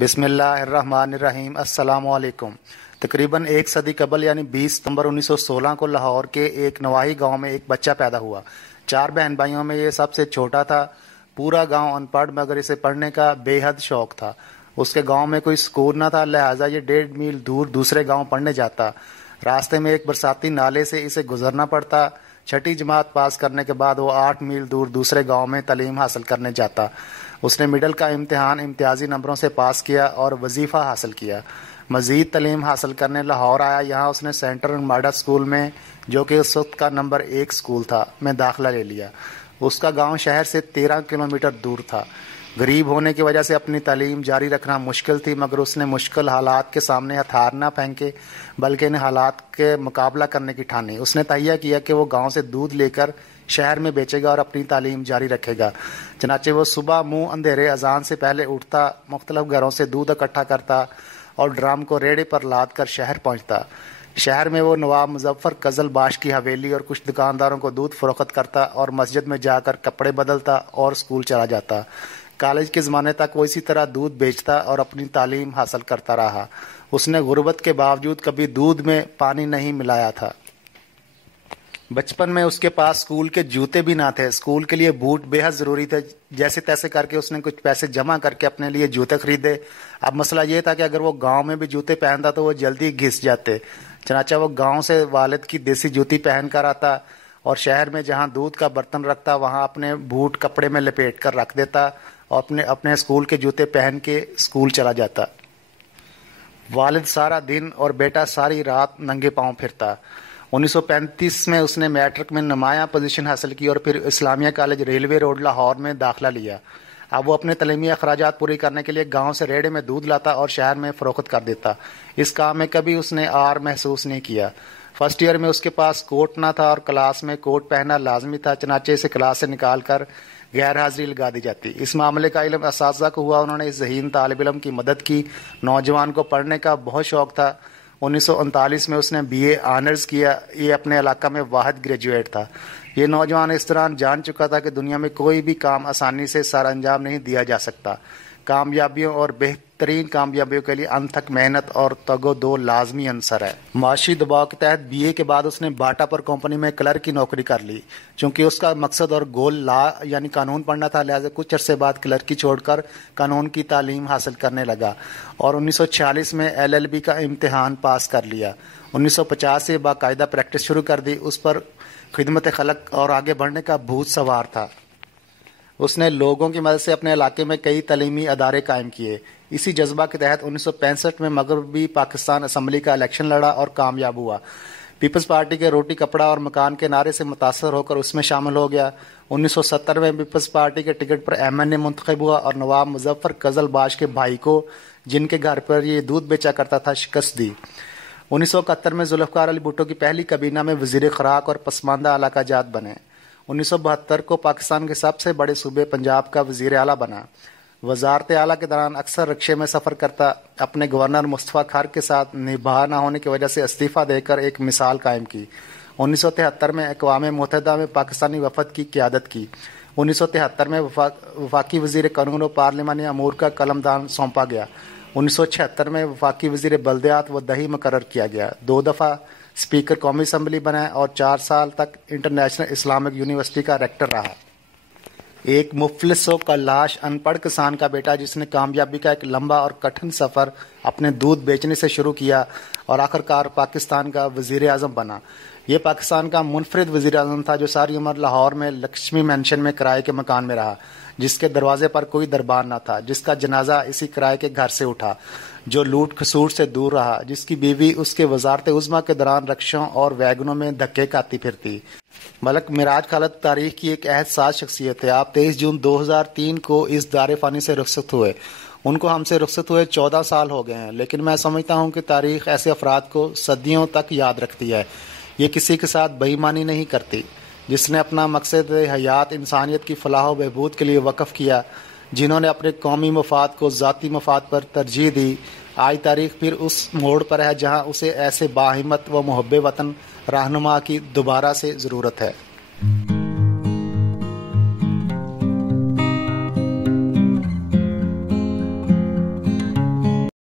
بسم اللہ الرحمن الرحیم۔ السلام علیکم۔ تقریباً ایک صدی قبل یعنی 20 ستمبر 1916 کو لاہور کے ایک نواحی گاؤں میں ایک بچہ پیدا ہوا۔ 4 بہن بھائیوں میں یہ سب سے چھوٹا تھا۔ پورا گاؤں ان پڑھ مگر اسے پڑھنے کا بے حد شوق تھا۔ اس کے گاؤں میں کوئی سکول نہ تھا، لہٰذا یہ 1.5 میل دور دوسرے گاؤں پڑھنے جاتا۔ راستے میں ایک برساتی نالے سے اسے گزرنا پڑتا۔ 6ٹھی جماعت پاس کرنے کے بعد وہ 8 میل دور دوسرے گاؤں میں تعلیم حاصل کرنے جاتا۔ اس نے مڈل کا امتحان امتیازی نمبروں سے پاس کیا اور وظیفہ حاصل کیا۔ مزید تعلیم حاصل کرنے لاہور آیا۔ یہاں اس نے سینٹرل ماڈل اسکول میں، جو کہ اس وقت کا نمبر 1 اسکول تھا، میں داخلہ لے لیا۔ اس کا گاؤں شہر سے 13 کلومیٹر دور تھا۔ غریب ہونے کی وجہ سے اپنی تعلیم جاری رکھنا مشکل تھی، مگر اس نے مشکل حالات کے سامنے ہتھیار نہ پھینکے بلکہ ان حالات کے مقابلہ کرنے کی ٹھانی۔ اس نے تہیہ کیا کہ وہ گاؤں سے دودھ لے کر شہر میں بیچے گا اور اپنی تعلیم جاری رکھے گا۔ چنانچہ وہ صبح منہ اندھیرے اذان سے پہلے اٹھتا، مختلف گھروں سے دودھ اکٹھا کرتا اور ڈرم کو ریڑے پر لاد کر شہر پہنچتا۔ شہر میں وہ نواب مظفر قزل باش کی حویلی اور کچھ دکانداروں کو دودھ فروخت کرتا اور مسجد میں جا کر کپڑے بدلتا اور اسکول چلا جاتا۔ کالج کے زمانے تک وہ اسی طرح دودھ بیچتا اور اپنی تعلیم حاصل کرتا رہا۔ اس نے غربت کے باوجود کبھی دودھ میں پانی نہیں ملایا تھا۔ بچپن میں اس کے پاس اسکول کے جوتے بھی نہ تھے۔ اسکول کے لیے بوٹ بے حد ضروری تھے۔ جیسے تیسے کر کے اس نے کچھ پیسے جمع کر کے اپنے لیے جوتے خریدے۔ اب مسئلہ یہ تھا کہ اگر وہ گاؤں میں بھی جوتے پہنتا تو وہ جلدی گھس جاتے۔ چنانچہ وہ گاؤں سے والد کی دیسی جوتی پہن کر آتا اور شہر میں جہاں دودھ کا برتن رکھتا وہاں اپنے بوٹ کپڑے میں لپیٹ کر رکھ دیتا اور اپنے اسکول کے جوتے پہن کے اسکول چلا جاتا۔ والد سارا دن اور بیٹا ساری رات ننگے پاؤں پھرتا۔ 1935 میں اس نے میٹرک میں نمایاں پوزیشن حاصل کی اور پھر اسلامیہ کالج ریلوے روڈ لاہور میں داخلہ لیا۔ اب وہ اپنے تعلیمی اخراجات پوری کرنے کے لیے گاؤں سے ریڑے میں دودھ لاتا اور شہر میں فروخت کر دیتا۔ اس کام میں کبھی اس نے آر محسوس نہیں کیا۔ فرسٹ ایئر میں اس کے پاس کوٹ نہ تھا اور کلاس میں کوٹ پہننا لازمی تھا، چنانچہ اسے کلاس سے نکال کر غیر حاضری لگا دی جاتی۔ اس معاملے کا علم اساتذہ کو ہوا، انہوں نے اس ذہین طالب علم کی مدد کی۔ نوجوان کو پڑھنے کا بہت شوق تھا۔ 1939 میں اس نے BA آنرز کیا۔ یہ اپنے علاقہ میں واحد گریجویٹ تھا۔ یہ نوجوان اس دوران جان چکا تھا کہ دنیا میں کوئی بھی کام آسانی سے سر انجام نہیں دیا جا سکتا۔ کامیابیوں اور بہترین کامیابیوں کے لیے انتھک محنت اور تگ و دو لازمی عنصر ہے۔ معاشی دباؤ کے تحت BA کے بعد اس نے باٹا پر کمپنی میں کلرک کی نوکری کر لی۔ چونکہ اس کا مقصد اور گول لا یعنی قانون پڑھنا تھا، لہٰذا کچھ عرصے بعد کلرکی چھوڑ کر قانون کی تعلیم حاصل کرنے لگا اور 1946 میں LLB کا امتحان پاس کر لیا۔ 1950 سے باقاعدہ پریکٹس شروع کر دی۔ اس پر خدمت خلق اور آگے بڑھنے کا بھوت سوار تھا۔ اس نے لوگوں کی مدد سے اپنے علاقے میں کئی تعلیمی ادارے قائم کیے۔ اسی جذبہ کے تحت 1965 میں مغربی پاکستان اسمبلی کا الیکشن لڑا اور کامیاب ہوا۔ پیپلز پارٹی کے روٹی کپڑا اور مکان کے نعرے سے متاثر ہو کر اس میں شامل ہو گیا۔ 1970 میں پیپلز پارٹی کے ٹکٹ پر MNA منتخب ہوا اور نواب مظفر قزل باش کے بھائی کو، جن کے گھر پر یہ دودھ بیچا کرتا تھا، شکست دی۔ 1971 میں ذوالفقار علی بھٹو کی پہلی کابینہ میں وزیر خوراک اور پسماندہ علاقہ جات بنے۔ 1972 کو پاکستان کے سب سے بڑے صوبے پنجاب کا وزیر اعلیٰ بنا۔ وزارت اعلیٰ کے دوران اکثر رکشے میں سفر کرتا۔ اپنے گورنر مصطفیٰ کھر کے ساتھ نبھا نہ ہونے کی وجہ سے استعفیٰ دے کر ایک مثال قائم کی۔ 1973 میں اقوام متحدہ میں پاکستانی وفد کی قیادت کی۔ 1973 میں وفاقی وزیر قانون و پارلیمانی امور کا قلمدان سونپا گیا۔ 1976 میں وفاقی وزیر بلدیات و دیہی مقرر کیا گیا۔ 2 دفعہ اسپیکر قومی اسمبلی بنا اور 4 سال تک انٹرنیشنل اسلامک یونیورسٹی کا ریکٹر رہا۔ ایک مفلس و کلاش ان پڑھ کسان کا بیٹا جس نے کامیابی کا ایک لمبا اور کٹھن سفر اپنے دودھ بیچنے سے شروع کیا اور آخرکار پاکستان کا وزیر اعظم بنا۔ یہ پاکستان کا منفرد وزیر اعظم تھا جو ساری عمر لاہور میں لکشمی مینشن میں کرائے کے مکان میں رہا، جس کے دروازے پر کوئی دربار نہ تھا، جس کا جنازہ اسی کرائے کے گھر سے اٹھا، جو لوٹ کھسوٹ سے دور رہا، جس کی بیوی اس کے وزارت عظمیٰ کے دوران رکشوں اور ویگنوں میں دھکے کھاتی پھرتی۔ ملک معراج خالد تاریخ کی ایک عہد ساز شخصیت ہے۔ آپ 23 جون 2003 کو اس دار فانی سے رخصت ہوئے۔ ان کو ہم سے رخصت ہوئے 14 سال ہو گئے ہیں، لیکن میں سمجھتا ہوں کہ تاریخ ایسے افراد کو صدیوں تک یاد رکھتی ہے۔ یہ کسی کے ساتھ بے ایمانی نہیں کرتی۔ جس نے اپنا مقصد حیات انسانیت کی فلاح و بہبود کے لیے وقف کیا، جنہوں نے اپنے قومی مفاد کو ذاتی مفاد پر ترجیح دی، آج تاریخ پھر اس موڑ پر ہے جہاں اسے ایسے باہمت و محب وطن رہنما کی دوبارہ سے ضرورت ہے۔